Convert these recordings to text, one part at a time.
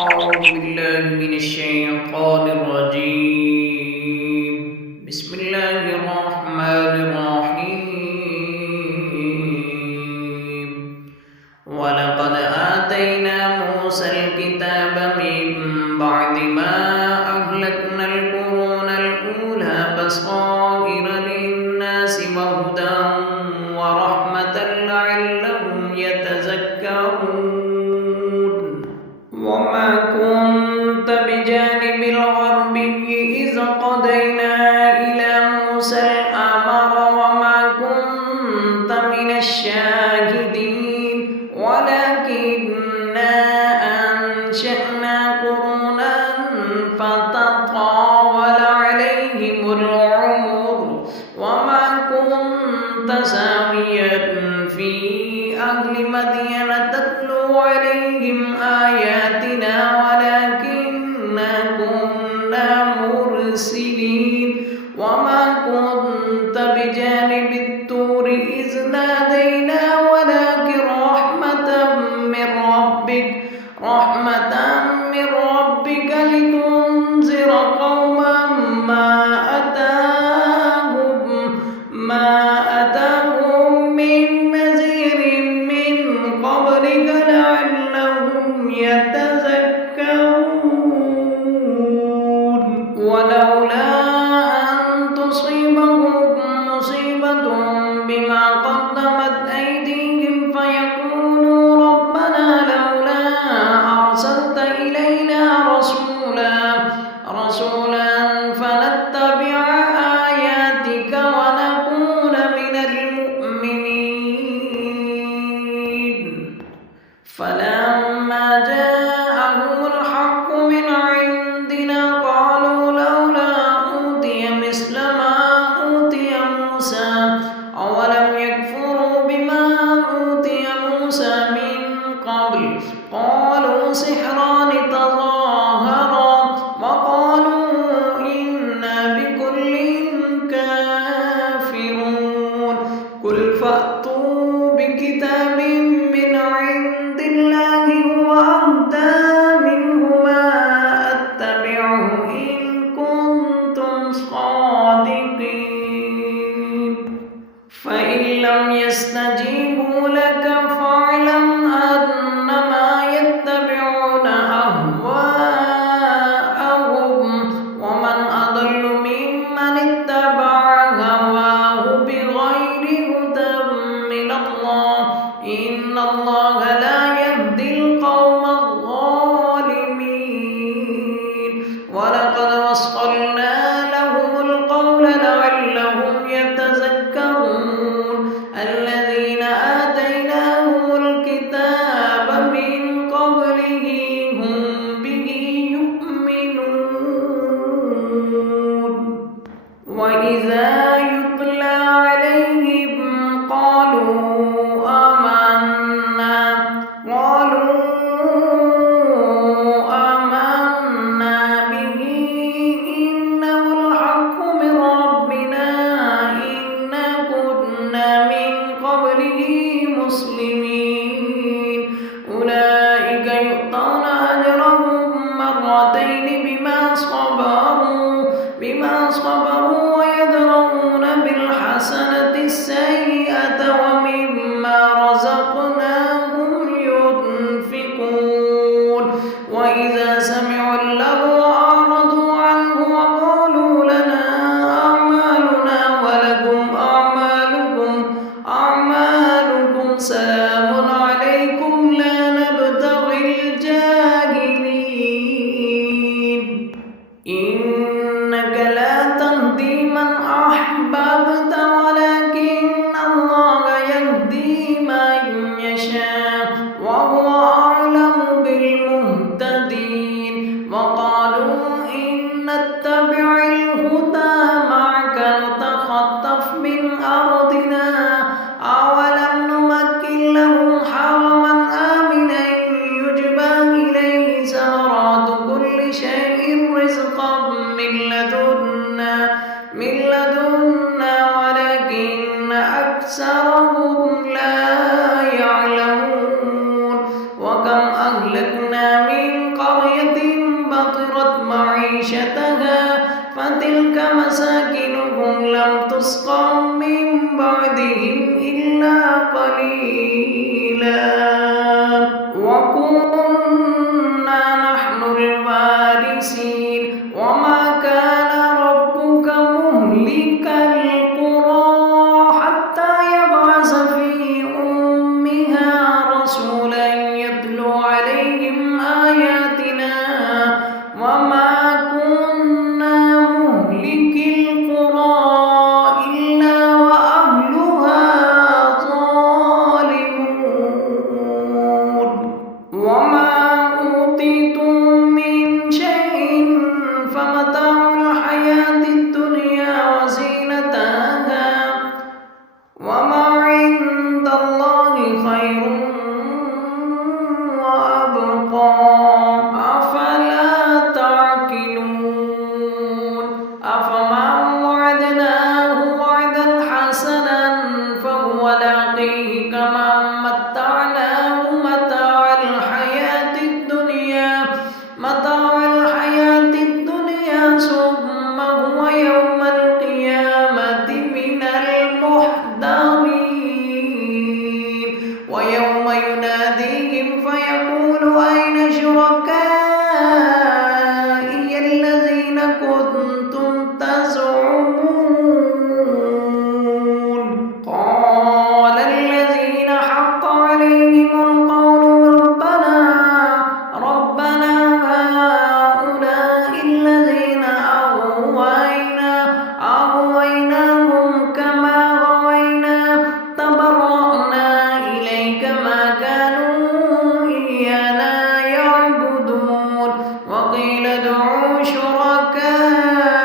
أعوذ بالله من الشيطان الرجيم. بسم الله الرحمن الرحيم. ولقد آتينا موسى الكتاب من بعد ما أهلكنا القرون الأولى بصائر للناس وهدى ورحمة لعلهم يتذكرون. وما كنت بجانب الغربي إذ قضينا إلى موسى الأمر وما كنت من الشاهدين ولكننا أنشأنا قرونا فتطاول عليهم العمر وما كنت ساميا في أهل مدين تتلو عليهم آياتنا ولكننا كنا مرسلين. وما كنت بجانب الطور إذ نادينا ولكن رحمة من ربك لتنذر قوما ما أتاهم من نذير من قبلك لعلهم يتذكرون. ولولا أن تصيبهم مصيبة بما قدمت أيديهم فيقولوا ربنا لولا أرسلت إلينا رسولا فنتبع آياتك ونكون من المؤمنين. فلما جاءهم الحق من عندنا قالوا لولا أوتي مثل ما أوتي موسى أولم يكفروا بما أوتي موسى من قبل قالوا سحران تظاهرا وقالوا إنا بكل كافرون. قل فأتوا بكتاب من عند الله هو أهدى منهما أتبعه إن كنتم صادقين. فإن لم يستجيبوا لك فاعلم أنما يتبعون أهواءهم ومن أضل ممن اتبع هواه بغير هدى من الله إن الله لا يهدي القوم الظالمين. ولقد وصلنا لهم القول لعلهم يتذكرون. الذين آتيناهم الكتاب من قبله هم به يؤمنون. وإذا يتلى عليهم قالوا آمنا به إنه الحق من ربنا إنا كنا من قبله مسلمين. أولئك يؤتون أجرهم مرتين بما صبروا ويدرؤون بالحسنة السيئة ومما رزقناهم ينفقون. وإذا سمعوا اللغو أعرضوا عنه وقالوا لنا أعمالنا ولكم أعمالكم سلام عليكم لا نبتغي الجاهلين. إنك لا تهدي من أحببت ولكن الله يهدي من يشاء وهو أعلم بالمهتدين. وقالوا إن نتبع الهدى معك نتخطف من أرضنا أولم نمكن لهم حرما آمنا يجبى إليه ثمرات كل شيء رزقا من لدنا ولكن أكثرهم لا يعلمون. وكم أهلكنا من قرية قليلا وكنا نحن الوارثين وما كان ربك مهلك القرى حتى يبعث في أمها رسولا يتلو عليهم آياتنا وما كنا مهلك القرى إلا وأهلها ظالمون وما أوتيتم من شيء فمتاع الحياة الدنيا وزينتها وما عند الله خير وأبقى أفلا تعقلون أفمن وعدناه وعدا حسنا فهو لاقيه كمن متعناه متاع الحياة الدنيا ثم هو يوم القيامة من المحضرين ويوم يناديهم فيقول أين شركائي الذين كنتم تزعمون قال الذين حق عليهم القول ربنا هؤلاء الذين أغويناهم كما غوينا تبرأنا إليك ما كانوا إيانا يعبدون وقيل ادعوا شركاءكم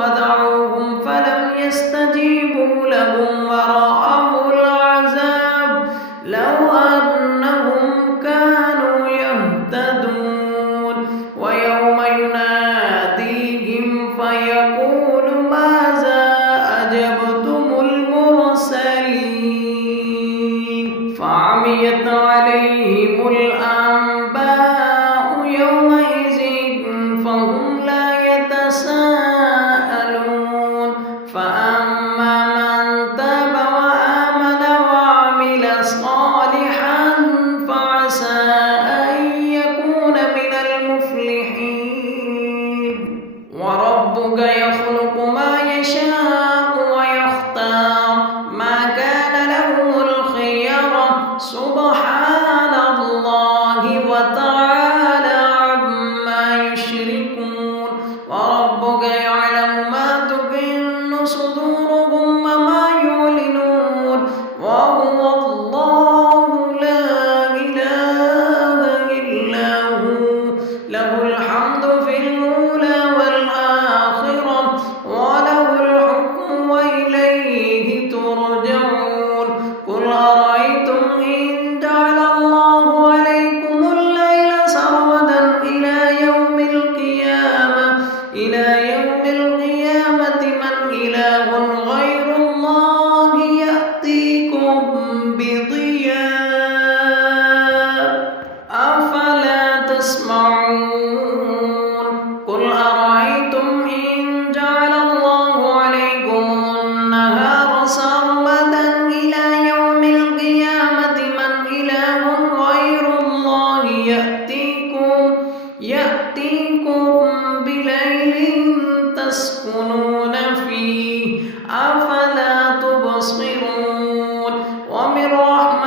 فدعوهم فلم يستجيبوا لهم ورأوا العذاب لو أنهم كانوا يهتدون ويوم يناديهم فيقول ماذا أجبتم المرسلين فعميت عليهم الأنباء يومئذ فهم لا يتساءلون فأما من تاب وآمن وعمل صالحا فعسى أن يكون من المفلحين وربك يخلق ما يشاء ويختار ما كان لهم الخيرة سبحان الله وتعالى عما يشركون وربك يعلم ما تكن صدورهم وما يعلنون وهو الله لا إله إلا هو له الحمد في الأولى والآخرة وله الحكم وإليه ترجعون قل أرأيتم إن جعل الله عليكم الليل سرمدا إلى يوم القيامة من إله غير الله يأتيكم بضياء أفلا تسمعون قل أرأيتم إن جعل الله عليكم النهار سرمدا إلى يوم القيامة من إله غير الله يأتيكم بليل تسكنون فيه أفلا تبصرون ومن رحمته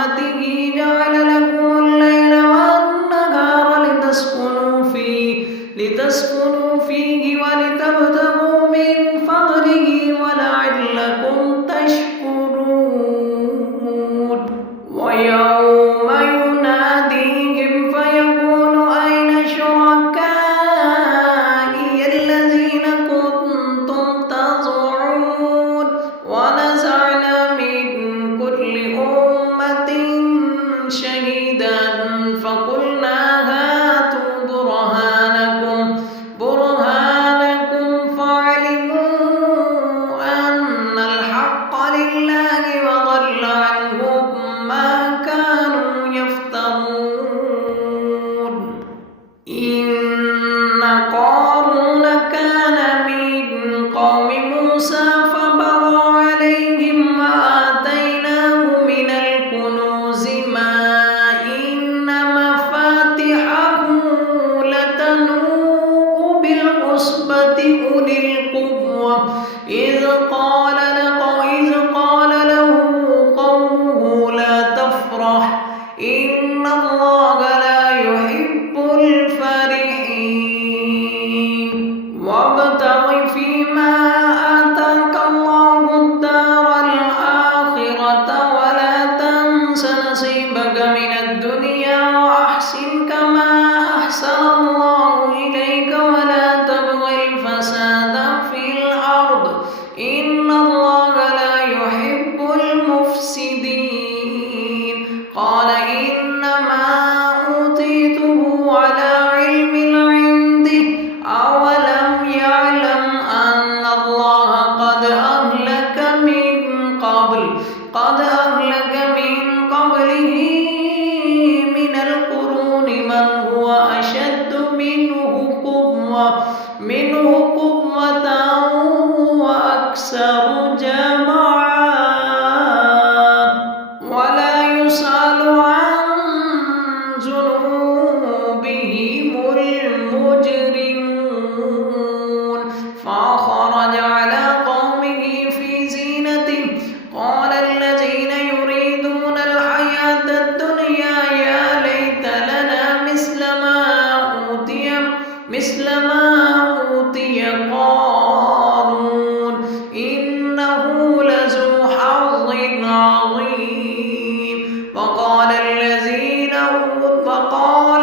عظيم. وقال الذين أوتوا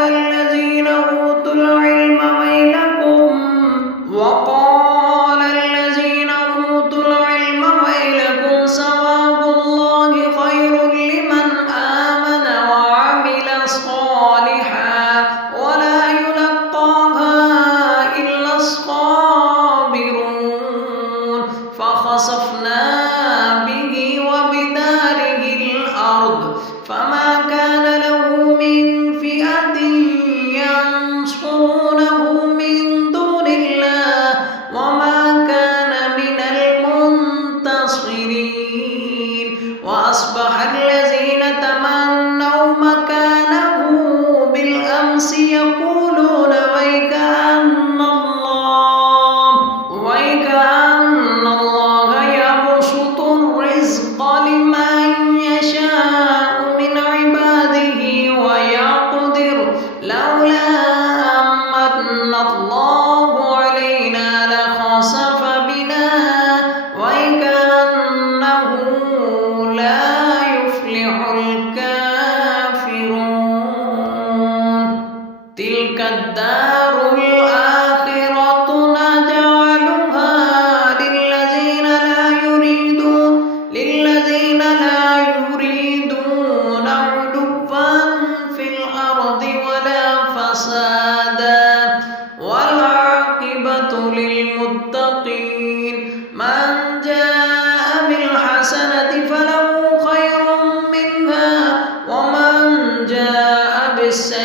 العلم ويلكم ثواب الله خير لمن آمن وعمل صالحا ولا يلقاها إلا الصابرون. فخسفنا به وبداره الأرض فما كان له من فئة ينصرونه من دون الله وما كان من المنتصرين. وأصبح الذين تمنوا مكانه بالأمس يقولون ويكأن الله يبسط الرزق لمن يشاء من عباده ويقدر لولا أمن الله علينا لخسف بنا ويكأنه لا يفلح الكافرون. تلك الدار الآخرة نجعلها للذين لا يريدون علوا في الأرض ولا فسادا والعاقبة للمتقين. من جاء بالحسنة فله خير منها ومن جاء بالسيئة